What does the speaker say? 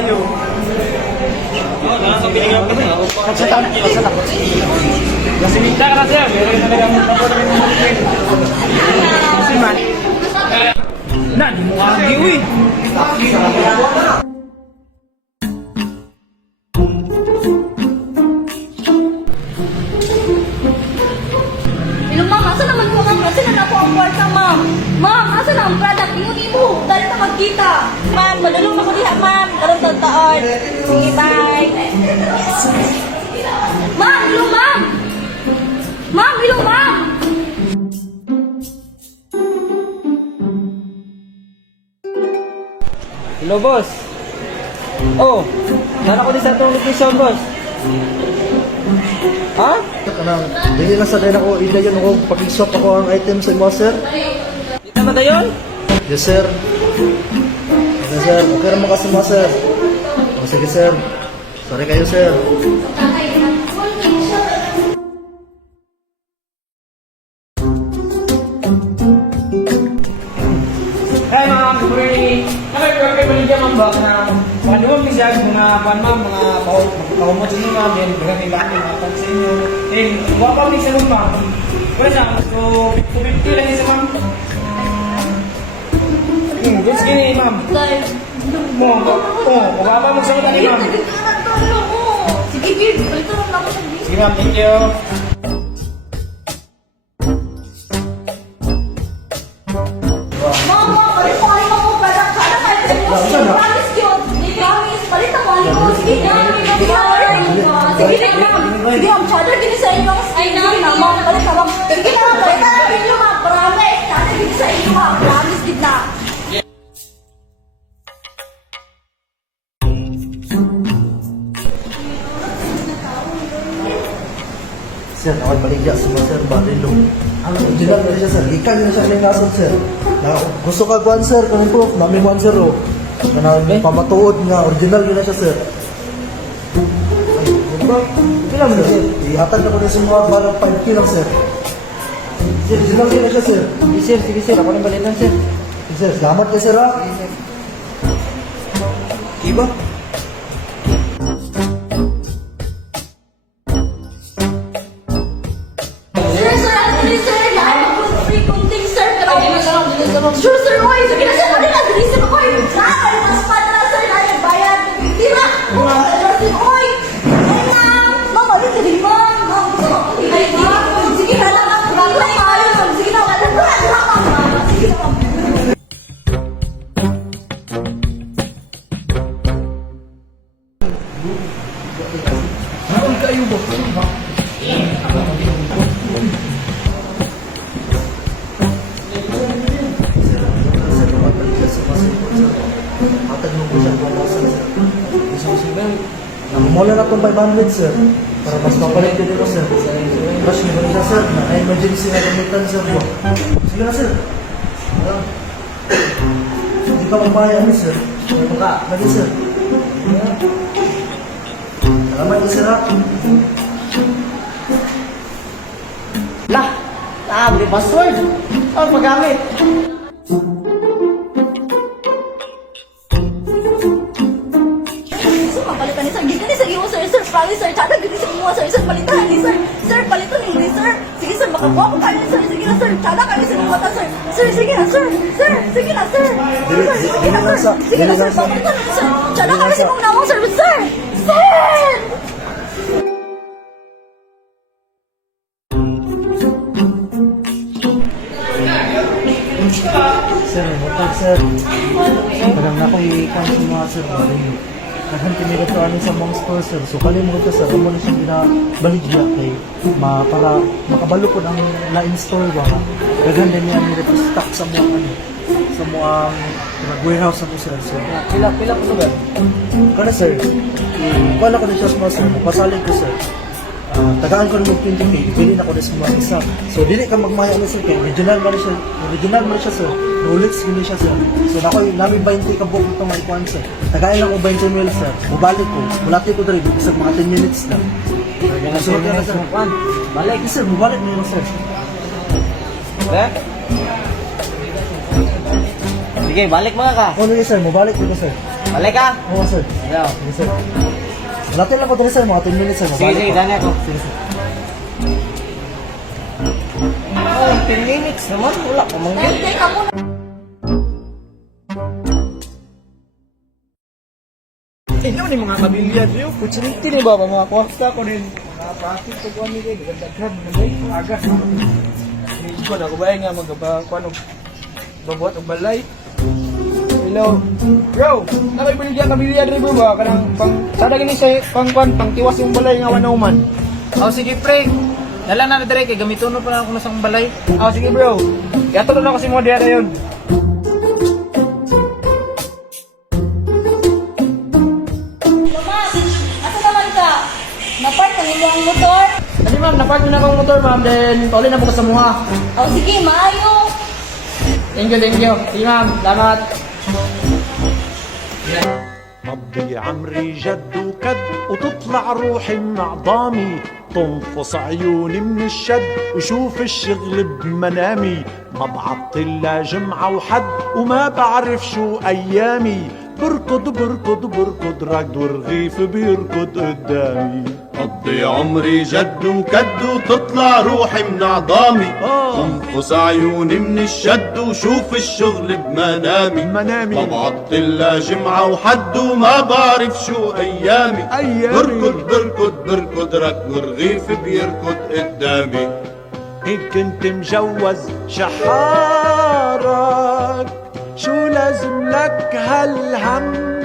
kayo. Nasimita ka kasi, meron na nagamit ako na rin ng mga kasi man. Na, di mo agyo eh. Hello, ma'am. Asa naman po, ma'am? Kasi na po ang kwarta, ma'am. Ma'am, asa na ang product? Imu-imu. Dahil na magkita. Ma'am, madulong ako diha, ma'am. Karong taon. Sige, bye. Ma'am, hello, ma'am. Ma'am, hello, ma'am. Hello, boss. Oh, nana ko din sa itong location, boss. Ha? Kanang dili lang sa din ako idayon ako pag-swap ako ang item sa imo sir. Di tama tayo? Yes sir. Yes sir. Okay ra mo kasi mo sir. O sige sir. Sorry kayo sir. Hi, ma'am. Good morning. Nakay-perfect pa niya, ma'am, ba? Panuwag niya siya, mga paumot sa inyo, ma'am. Then, bigyan nila ang mga pag sa inyo. Then, wapag niya siya, ma'am. Wala siya. So, 250 lang niya siya, ma'am. Good skin, ma'am. Mababa mo sa mga ma'am. Sige, Gil. Balito lang ako sa Sige, ma'am. Thank you. Mama, palit mo ano mo product. Sana kahit sa inyo. Promise yun. Promise. Palit ako ano mo. Sige, ma'am. Sige, ma'am. Sige, ma'am. Charger din sa inyo. Ay, na, ma'am. Palit ka, ma'am. Sige, ma'am. Palit ka sa inyo, ma'am. Promise. Charger din sa inyo, ma'am. Promise din na. Sir, ako baligya sa mga sir barilo. Ang original na siya sir. Gikan na siya ning nasod sir. Na gusto ka kuan sir kanang proof, nami kuan sir oh. Kanang pamatuod nga original na siya sir. Ay, diba? Ilang sir? Ihatag na ko na sa mga balang 5K lang sir. Sir, original na siya sir. Sige, sir. Sige, sir. Ako nang balitan, sir. Sir, salamat kayo sir ha. Iba? Sir, sir, ano din, sir? Lahat ng free kunting, sir. Sure, sir, oy. Sige na, sir. Ano na? Dinisip ako, oy. Ay, mas pala, sir. Ay, bayad. Tira. Sure, sir, oy. Ay, ma'am. Ma'am, ano ka din, ma'am? Ma'am, ay, ma'am. Sige na lang, ma'am. Bago lang tayo, ma'am. Sige na, ma'am. Ma'am. Sige na, ma'am. Hatag mo ko siya kung nasa sir. Namumula na akong 500 sir. Para mas mapalit ko dito sir. Rush mo siya sir. Na emergency na gamitan sir mo. Sige na sir. Hindi ka mamaya ni sir. Lagi sir. Salamat ni sir ha. Lah, sabi password. Ano magamit? Sir, mapalitan ni sir. Gito ni sir. Iyo, sir. Sir, promise, sir. Tsada, gito sa inyo, sir. Sir, palitan ni sir. Sir, palitan ni sir. Sige, sir. Makabuha ko kayo ni sir. Sige na, sir. Tsada kayo sa inyo, sir. Sir, sige na, sir. Sir, sige na, sir. Sir, sige na, sir. Sige na, sir. Palitan ni sir. Tsada kayo sa inyo, sir. Sir! Sir! Sir, butag sir. Parang na ako ikan sa mga sir. Naghan tinira to ano sa mga store sir. So kali mo ko sir, amo na siya ginabaligya kay para makabalo po ang line store ba. Daghan din niya ni stock sa mga ano sa mga warehouse ako sir. So Pila ko ba? kana sir. Wala ko na siya sa mga sir. Pasalig ko sir. Tagaan ko ng 20k, pili na ko na sa mga isa. So, dili ka magmaya na sir, kaya original man siya sir. Rolex gini siya sir. So, namin 20 ka book itong maikuan sir. Tagaan lang ko 20 mil sir. Mubalik ko, bulati ko dali, isang mga 10 minutes lang. Nasunod ka na sir. Balik. Sir, mubalik na yun sir. Eh? Sige, balik mga ka. Ano yun sir, mubalik ko sir. Balik ka. Oo, sir. Ayaw. Sige, sir. Natin lang ko dali, sir. Mga 10 minutes, sir. Sige, sige, dali ako. Sige, sir. Oh, 10 minutes naman. Wala pa mong Eh, teka muna. Inyo ni mga kabilya niyo. Opportunity ni ba mga kwarta ko din. Mga profit ko ko ni gagdagan ng aga. Hindi ko na ko ba nga magaba babuhat og balay. Hello. Bro, nakay bilya kabilya diri ba kanang pang sada gini sa pang tiwas yung balay nga wanaw man. Oh sige pre. Dala na dire kay gamiton pa lang ako na sang balay. Oh sige bro. Yato na kasi mo diya dayon. Tomas, asa naman ka? Napark ka nilo ang motor? Kasi ma'am, napark na akong motor ma'am, then pauli na po ka sa muha. O sige, maayo. Thank you, thank you. Sige ma'am, salamat. طبي عمري جد وكد وتطلع روحي من عظامي تنفص عيوني من الشد وشوف الشغل بمنامي ما بعطل لا جمعة وحد وما بعرف شو أيامي بركض بركض بركض ركض ورغيف بيركض قدامي قضي عمري جد وكد وتطلع روحي من عظامي تنفص عيوني من الشد وشوف الشغل بمنامي ما بعطل لا جمعة وحد وما بعرف شو أيامي بركض بركض بركض ركض ورغيف بيركض قدامي إن كنت مجوز شحارك شو لازم لك هالهم